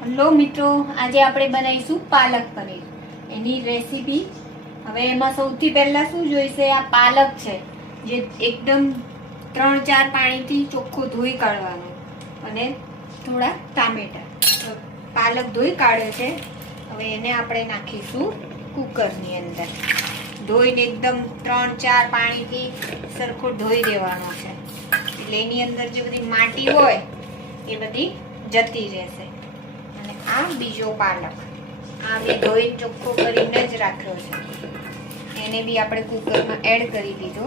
Hello મિત્રો, આજે આપણે બનાવીશું પાલક પનીર. એની રેસીપી. હવે એમાં સૌથી પહેલા શું જોઈશે? આ પાલક છે, જે એકદમ 3-4 પાણીથી ચોખ્ખું ધોઈ કાઢવાનું, અને થોડા ટામેટા. પાલક ધોઈ કાઢ્યો છે. હવે એને આપણે નાખીશું કુકરની અંદર. ધોઈને એકદમ 3-4 પાણીથી સરખું ધોઈ દેવાનો છે, એટલે એની અંદર જે બધી માટી હોય એ બધી જતી રહેશે. આ બીજો પાલક, આ બી ધોઈ ચોખ્ખો કરીને જ રાખ્યો છે, એને બી આપણે કુકરમાં એડ કરી દીધો.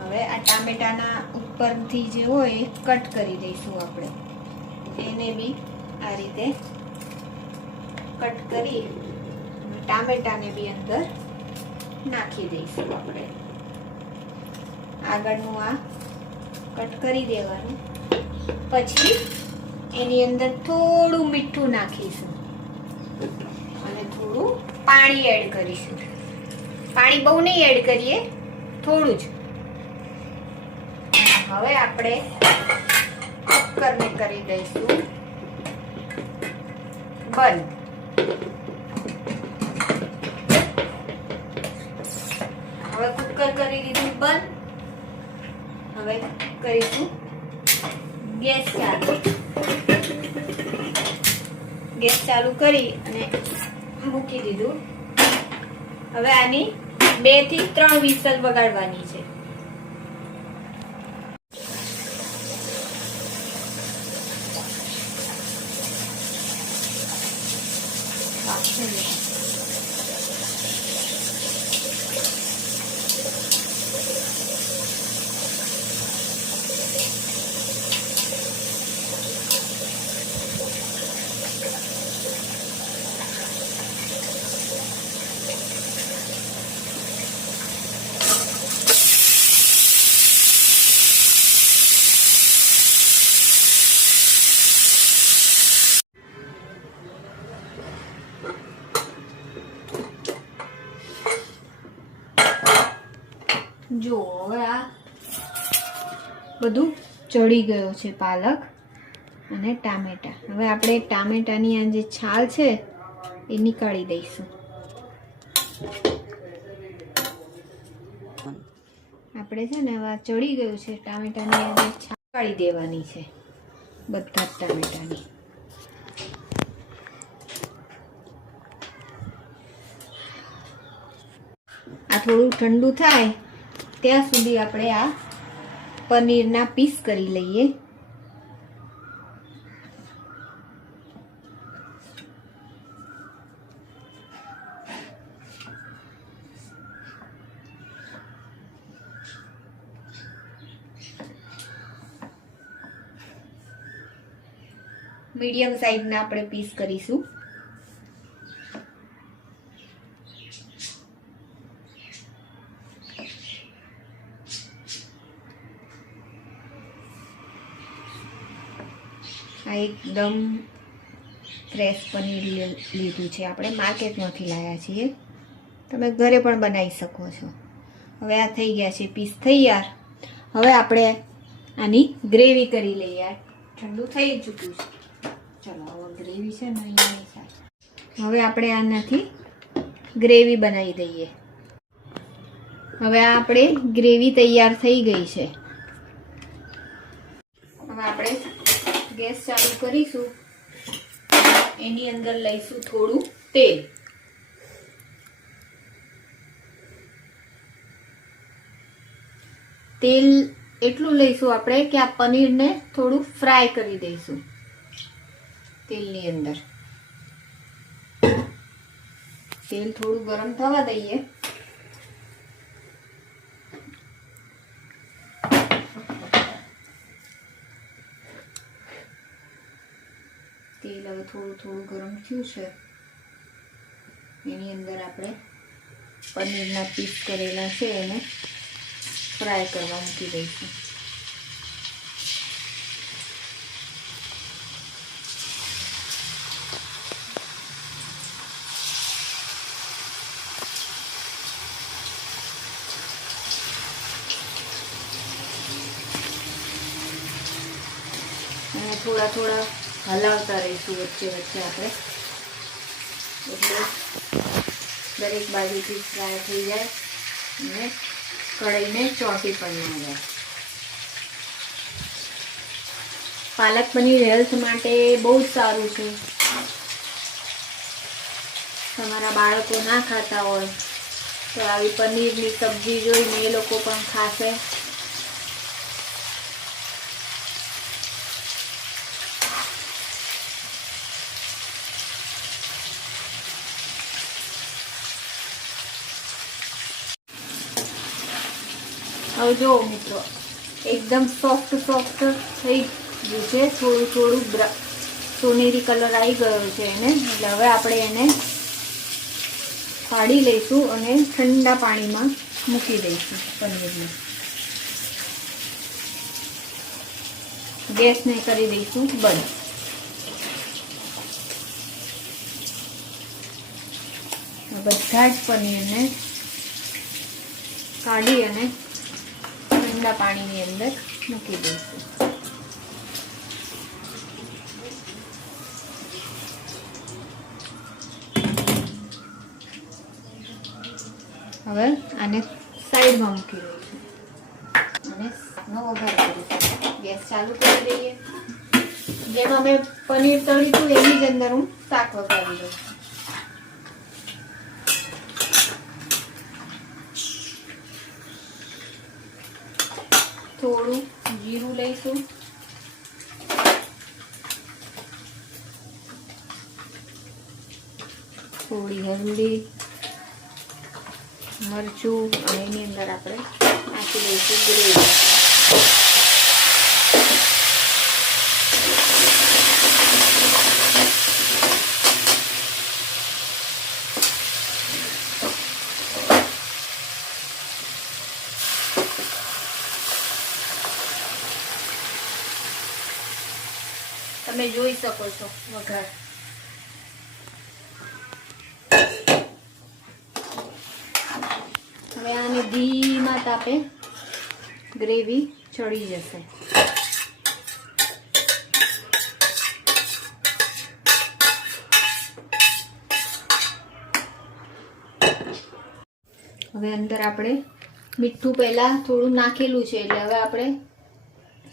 હવે આ ટામેટાના ઉપરથી જે હોય એ કટ કરી દઈશું આપણે. એને બી આ રીતે કટ કરી ટામેટાને બી અંદર નાખી દઈશું આપણે. આગળનું આ કટ કરી દેવાનું. પછી એની અંદર થોડું મીઠું નાખીશું અને થોડું પાણી એડ કરીશું. પાણી બહુ નહીં એડ કરીએ, થોડું જ. હવે આપણે કુકરને કરી દઈશું બંધ. હવે કુકર કરી દીધું બંધ. હવે કરીશું ગેસ ચાલુ. ગેસ ચાલુ કરી અને મૂકી દીધું. હવે આની 2 થી 3 વિસલ વગાડવાની છે. જો હવે આ બધું ચડી ગયો છે, પાલક અને ટામેટા. હવે આપણે ટામેટાની આ જે છાલ છે એ નીકાળી દઈશું. આપણે છે ને હવે ચડી ગયું છે, ટામેટાની આ જે છાલ કાઢી દેવાની છે, બધા જ ટામેટાની. આ થોડું ઠંડુ થાય ત્યાં સુધી આપણે આ પનીરના પીસ કરી લઈએ. મીડિયમ સાઈઝના આપણે પીસ કરીશું. આ એકદમ ફ્રેશ પનીર લીધું છે આપણે, માર્કેટમાંથી લાવ્યા છીએ. તમે ઘરે પણ બનાવી શકો છો. હવે આ થઈ ગયા છે પીસ તૈયાર. હવે આપણે આની ગ્રેવી કરી લઈએ. ઠંડુ થઈ ચૂક્યું છે. ચલો હવે ગ્રેવી છે ને અહીંયા. હવે આપણે આનાથી ગ્રેવી બનાવી દઈએ. હવે આ આપણે ગ્રેવી તૈયાર થઈ ગઈ છે. હવે આપણે ગેસ ચાલુ કરીશું. એની અંદર લઈશું થોડું તેલ. તેલ એટલું લઈશું આપણે કે આ પનીરને થોડું ફ્રાય કરી દઈશું તેલની અંદર. તેલ થોડું ગરમ થવા દઈએ. તેલ હવે થોડું ગરમ થયું છે. એની અંદર આપણે પનીરના પીસ કરેલા છે એને ફ્રાય કરવા મૂકી દઈશું. થોડા થોડા હલાવતા રહીશું વચ્ચે વચ્ચે આપણે, એટલે દરેક બાજુથી ફ્રાય થઈ જાય અને કઢાઈને ચોંટી પણ ના જાય. પાલક પનીર હેલ્થ માટે બહુ જ સારું છે. તમારા બાળકો ના ખાતા હોય તો આવી પનીરની સબ્જી જોઈને એ લોકો પણ ખાશે. હવે જો મિત્રો એકદમ સોફ્ટ થઈ ગયું છે, થોડું સોનેરી કલર આવી ગયો છે એને. એટલે હવે આપણે એને કાઢી લઈશું અને ઠંડા પાણીમાં મૂકી દઈશું પનીરને. ગેસને કરી દઈશું બંધ. બધા જ પનીરને કાઢી અને ઠંડા પાણીની અંદર મૂકી દઈશું. હવે આને સાઈડમાં મૂકી દઈશું અને શાકનો વઘાર કરીશું. ગેસ ચાલુ કરી દઈએ. જેમાં મેં પનીર તળ્યું હતું એની જ અંદર હું શાક વઘારી દઉં. થોડું જીરું લઈશું, થોડી હલ્દી, મરચું અને એની અંદર આપણે નાખી દઈશું ગ્રેવી. તમે જોઈ શકો છો વઘાર. હવે આને ધીમા તાપે ગ્રેવી ચડી જશે. હવે અંદર આપણે મીઠું પહેલા થોડું નાખેલું છે, એટલે હવે આપણે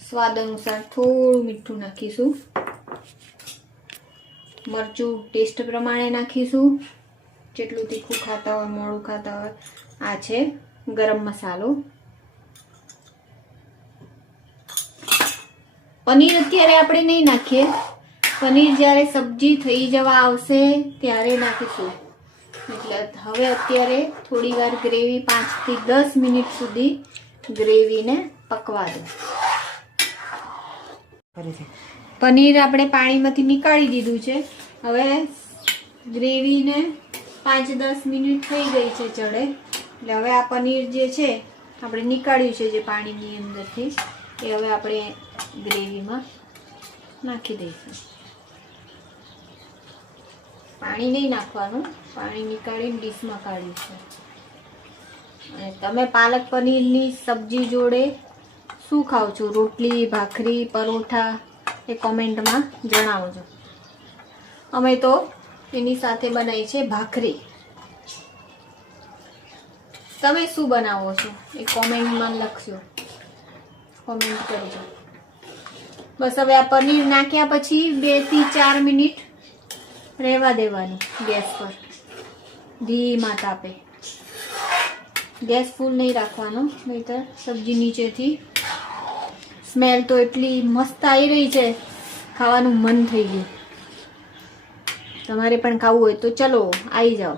સ્વાદ અનુસાર થોડું મીઠું નાખીશું. મરચું ટેસ્ટ પ્રમાણે નાખીશું, જેટલું તીખું ખાતા હોય મોળું ખાતા હોય. આ છે ગરમ મસાલો. પનીર અત્યારે આપણે નહીં નાખીએ, પનીર જ્યારે સબ્જી થઈ જવા આવશે ત્યારે નાખીશું. એટલે હવે અત્યારે થોડી વાર ગ્રેવી 5 થી 10 મિનિટ સુધી ગ્રેવીને પકવા દો. પનીર આપણે પાણીમાંથી નીકાળી દીધું છે. હવે ગ્રેવીને 5-10 મિનિટ થઈ ગઈ છે ચડે. એટલે હવે આ પનીર જે છે આપણે નીકાળ્યું છે જે પાણીની અંદરથી, એ હવે આપણે ગ્રેવીમાં નાખી દઈશું. પાણી નહીં નાખવાનું, પાણી નીકાળીને ડીશમાં કાઢ્યું છે. અને તમે પાલક પનીરની સબ્જી જોડે શું ખાવ છો? રોટલી, ભાખરી, પરોઠા? એ કોમેન્ટમાં જણાવજો. અમે તો એની સાથે બનાવી છે ભાખરી. તમે શું બનાવો છો એ કોમેન્ટમાં લખજો, કોમેન્ટ કરજો. બસ હવે આ પનીર નાખ્યા પછી 2 થી 4 મિનિટ રહેવા દેવાનું ગેસ પર ધીમા તાપે. ગેસ ફૂલ નહીં રાખવાનો, નહીંતર સબ્જી નીચેથી સ્મેલ તો એટલી મસ્ત આવી રહી છે, ખાવાનું મન થઈ ગયું. તમારે પણ ખાવું હોય તો ચલો આવી જાઓ.